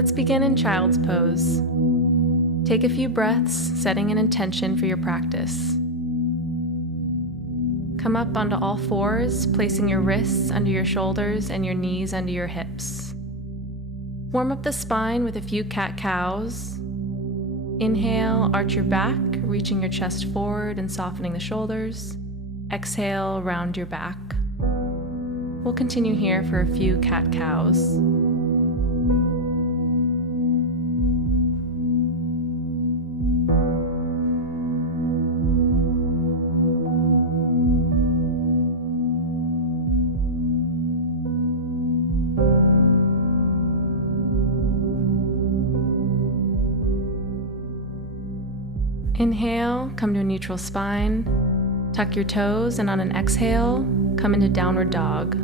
Let's begin in child's pose. Take a few breaths, setting an intention for your practice. Come up onto all fours, placing your wrists under your shoulders and your knees under your hips. Warm up the spine with a few cat-cows. Inhale, arch your back, reaching your chest forward and softening the shoulders. Exhale, round your back. We'll continue here for a few cat-cows. Inhale, come to a neutral spine, tuck your toes, and on an exhale, come into downward dog.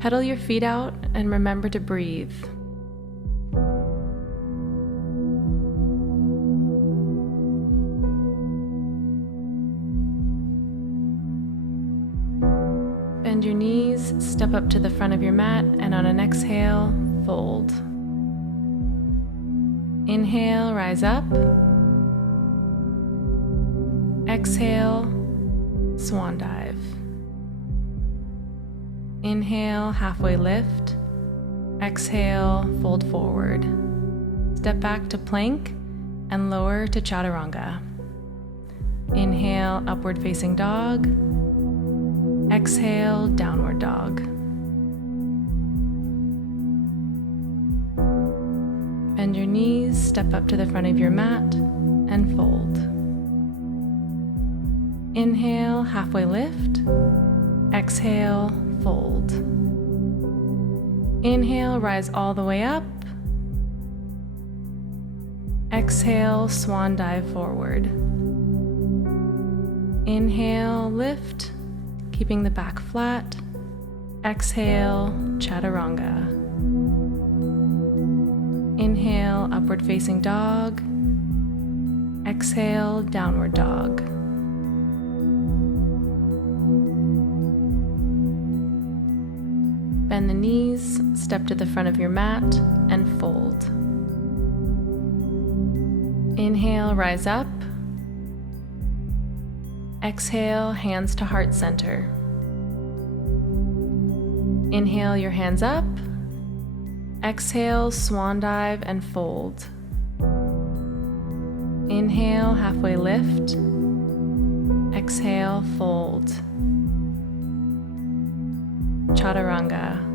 Pedal your feet out and remember to breathe. Bend your knees, step up to the front of your mat, and on an exhale, fold. Inhale, rise up. Exhale, swan dive. Inhale, halfway lift. Exhale, fold forward. Step back to plank and lower to chaturanga. Inhale, upward facing dog. Exhale, downward dog. Bend your knees, step up to the front of your mat, and fold. Inhale, halfway lift. Exhale, fold. Inhale, rise all the way up. Exhale, swan dive forward. Inhale, lift, keeping the back flat. Exhale, chaturanga. Inhale, upward facing dog. Exhale, downward dog. Bend the knees, step to the front of your mat, and fold. Inhale, rise up. Exhale, hands to heart center. Inhale, your hands up. Exhale, swan dive and fold. Inhale, halfway lift. Exhale, fold. Chaturanga.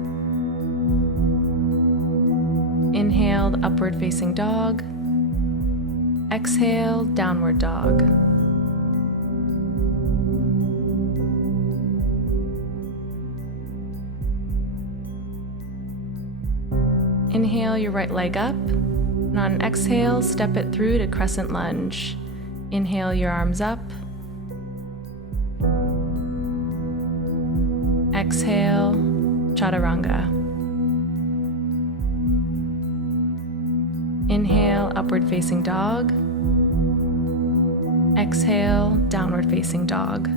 Inhale, upward facing dog. Exhale, downward dog. Inhale your right leg up, and on an exhale, step it through to crescent lunge. Inhale your arms up. Exhale, chaturanga. Inhale, upward facing dog. Exhale, downward facing dog.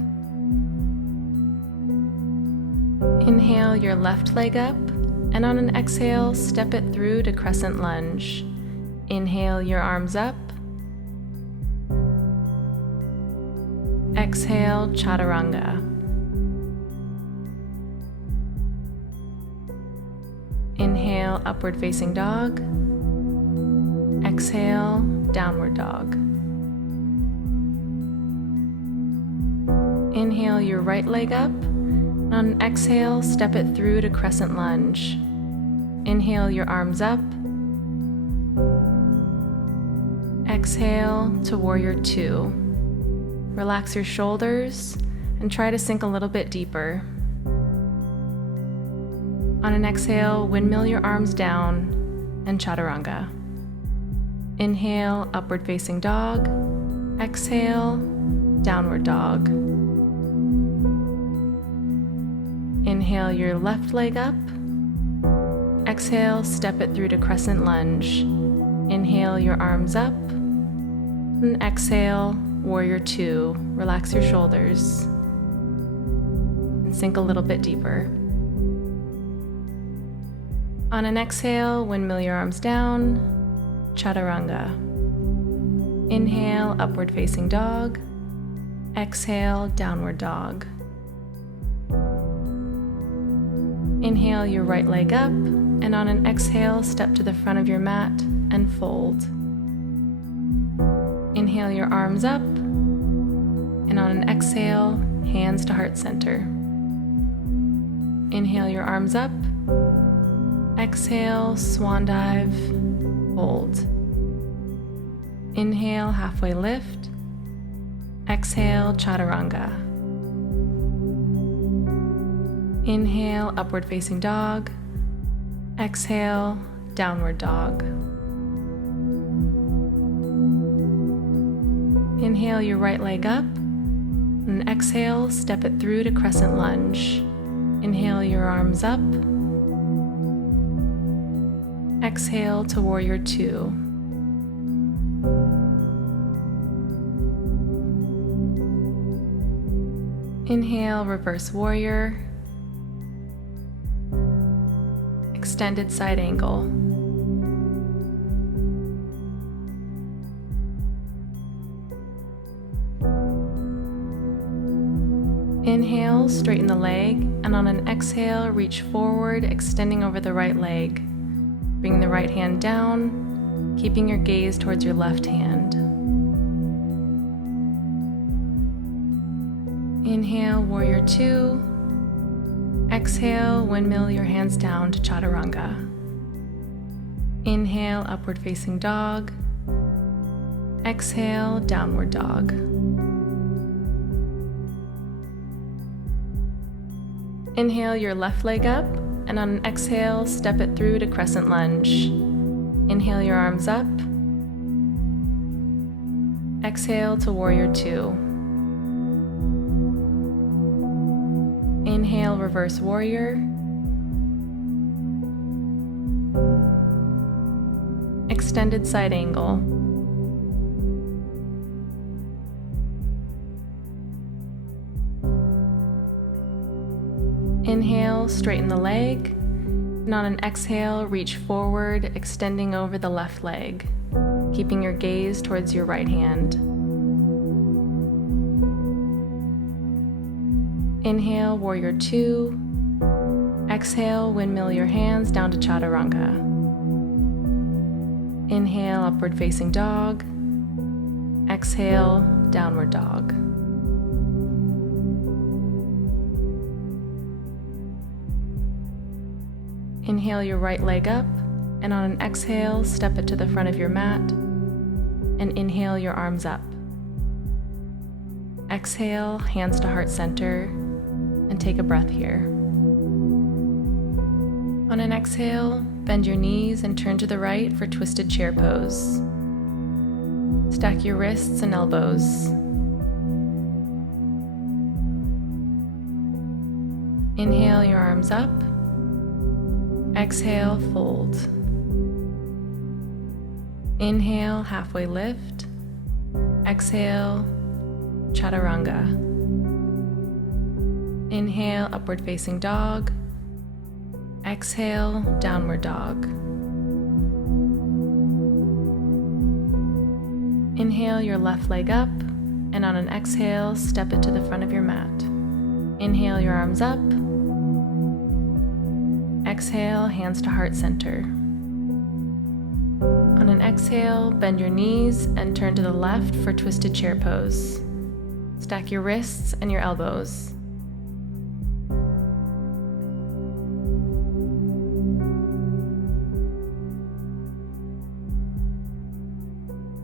Inhale your left leg up, and on an exhale, step it through to crescent lunge. Inhale your arms up. Exhale, chaturanga. Inhale, upward facing dog. Exhale, downward dog. Inhale your right leg up. On an exhale, step it through to crescent lunge. Inhale your arms up. Exhale to warrior two. Relax your shoulders and try to sink a little bit deeper. On an exhale, windmill your arms down and chaturanga. Inhale, upward facing dog. Exhale, downward dog. Inhale your left leg up. Exhale, step it through to crescent lunge. Inhale your arms up. And exhale, warrior two. Relax your shoulders and sink a little bit deeper. On an exhale, windmill your arms down, chaturanga. Inhale, upward facing dog. Exhale, downward dog. Inhale your right leg up, and on an exhale, step to the front of your mat and fold. Inhale your arms up, and on an exhale, hands to heart center. Inhale your arms up. Exhale, swan dive, hold. Inhale, halfway lift. Exhale, chaturanga. Inhale, upward facing dog. Exhale, downward dog. Inhale your right leg up, and exhale, step it through to crescent lunge. Inhale your arms up. Exhale to warrior two. Inhale, reverse warrior. Extended side angle. Inhale, straighten the leg, and on an exhale, reach forward, extending over the right leg. Bring the right hand down, keeping your gaze towards your left hand. Inhale, warrior two. Exhale, windmill your hands down to chaturanga. Inhale, upward facing dog. Exhale, downward dog. Inhale your left leg up, and on an exhale, step it through to crescent lunge. Inhale your arms up. Exhale to warrior two. Inhale, reverse warrior. Extended side angle. Inhale, straighten the leg, and on an exhale, reach forward, extending over the left leg, keeping your gaze towards your right hand. Inhale, warrior two. Exhale, windmill your hands down to chaturanga. Inhale, upward facing dog. Exhale, downward dog. Inhale your right leg up, and on an exhale, step it to the front of your mat, and inhale your arms up. Exhale, hands to heart center, and take a breath here. On an exhale, bend your knees and turn to the right for twisted chair pose. Stack your wrists and elbows. Inhale your arms up. Exhale, fold. Inhale, halfway lift. Exhale, chaturanga. Inhale, upward facing dog. Exhale, downward dog. Inhale your left leg up, and on an exhale, step it to the front of your mat. Inhale your arms up. Exhale, hands to heart center. On an exhale, bend your knees and turn to the left for twisted chair pose. Stack your wrists and your elbows.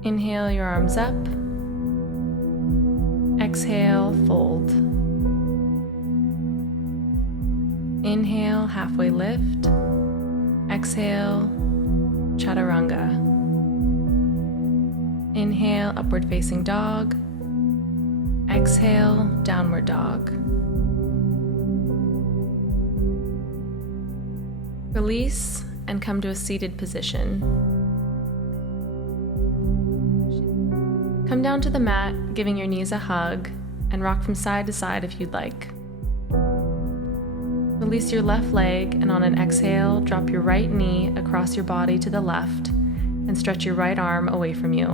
Inhale your arms up. Exhale, fold. Inhale, halfway lift. Exhale, chaturanga. Inhale, upward facing dog. Exhale, downward dog. Release and come to a seated position. Come down to the mat, giving your knees a hug, and rock from side to side if you'd like. Release your left leg, and on an exhale, drop your right knee across your body to the left and stretch your right arm away from you.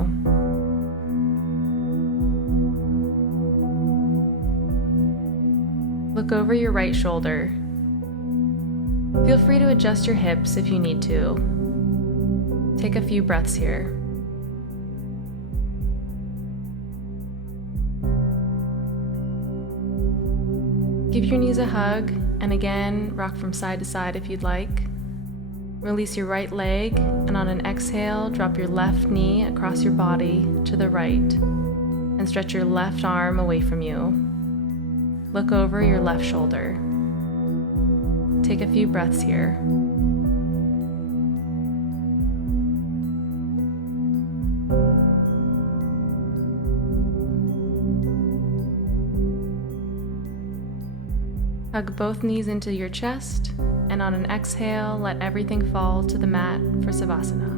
Look over your right shoulder. Feel free to adjust your hips if you need to. Take a few breaths here. Give your knees a hug, and again, rock from side to side if you'd like. Release your right leg, and on an exhale, drop your left knee across your body to the right, and stretch your left arm away from you. Look over your left shoulder. Take a few breaths here. Hug both knees into your chest, and on an exhale, let everything fall to the mat for Savasana.